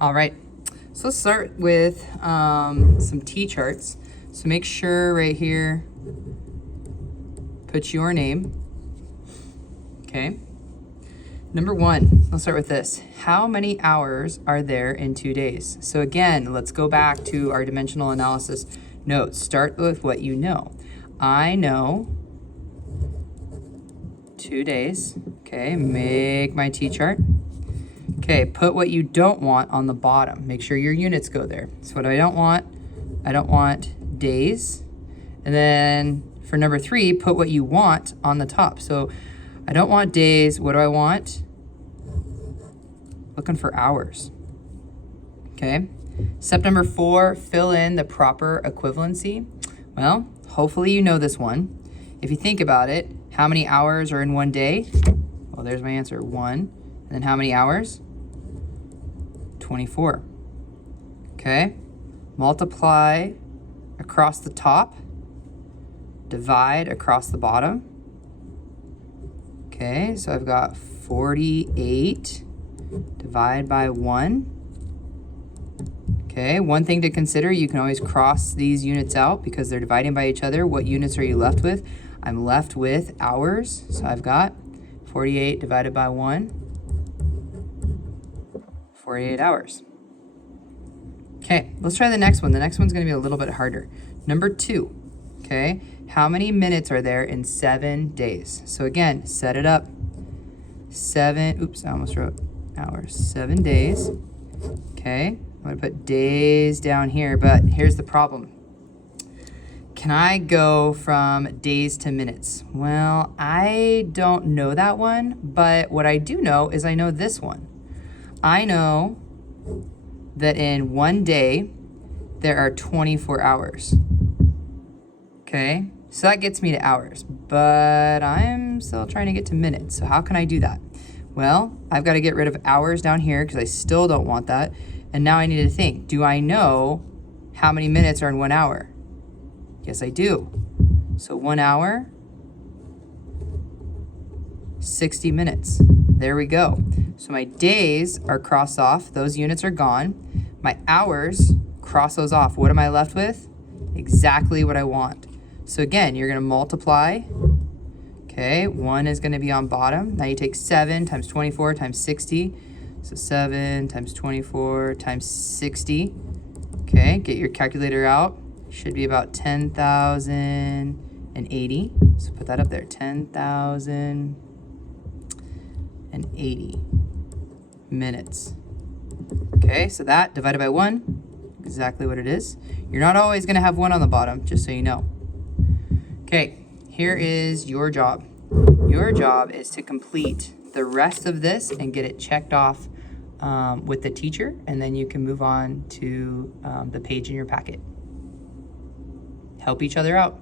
All right, so let's start with some T-charts. So make sure right here, put your name. Okay. Number one, let's start with this. How many hours are there in 2 days? So again, let's go back to our dimensional analysis notes. Start with what you know. I know 2 days. Okay, make my T-chart. Okay, put what you don't want on the bottom. Make sure your units go there. So what I don't want days. And then for number 3, put what you want on the top. So I don't want days. What do I want? Looking for hours. Okay. Step number 4, fill in the proper equivalency. Well, hopefully you know this one. If you think about it, how many hours are in 1 day? Well, there's my answer, 1. And then how many hours? 24. Okay. Multiply across the top. Divide across the bottom. Okay, so I've got 48 divide by 1. Okay, one thing to consider, you can always cross these units out because they're dividing by each other. What units are you left with? I'm left with hours, so I've got 48 divided by 1, 48 hours. Okay, let's try the next one. The next one's gonna be a little bit harder. Number 2, okay? How many minutes are there in 7 days? So again, set it up. I almost wrote hours. 7 days, okay? I'm gonna put days down here, but here's the problem. Can I go from days to minutes? Well, I don't know that one, but what I do know is I know this one. I know that in 1 day, there are 24 hours. Okay, so that gets me to hours, but I'm still trying to get to minutes. So how can I do that? Well, I've got to get rid of hours down here because I still don't want that. And now I need to think, do I know how many minutes are in 1 hour? Yes, I do. So 1 hour, 60 minutes. There we go. So my days are crossed off. Those units are gone. My hours, cross those off. What am I left with? Exactly what I want. So again, you're going to multiply. Okay, 1 is going to be on bottom. Now you take 7 times 24 times 60. So 7 times 24 times 60. Okay, get your calculator out. Should be about 10,080. So put that up there, 10,080 minutes. Okay, so that divided by 1, exactly what it is. You're not always going to have 1 on the bottom, just so you know. Okay, here is your job. Your job is to complete the rest of this and get it checked off with the teacher, and then you can move on to the page in your packet. Help each other out.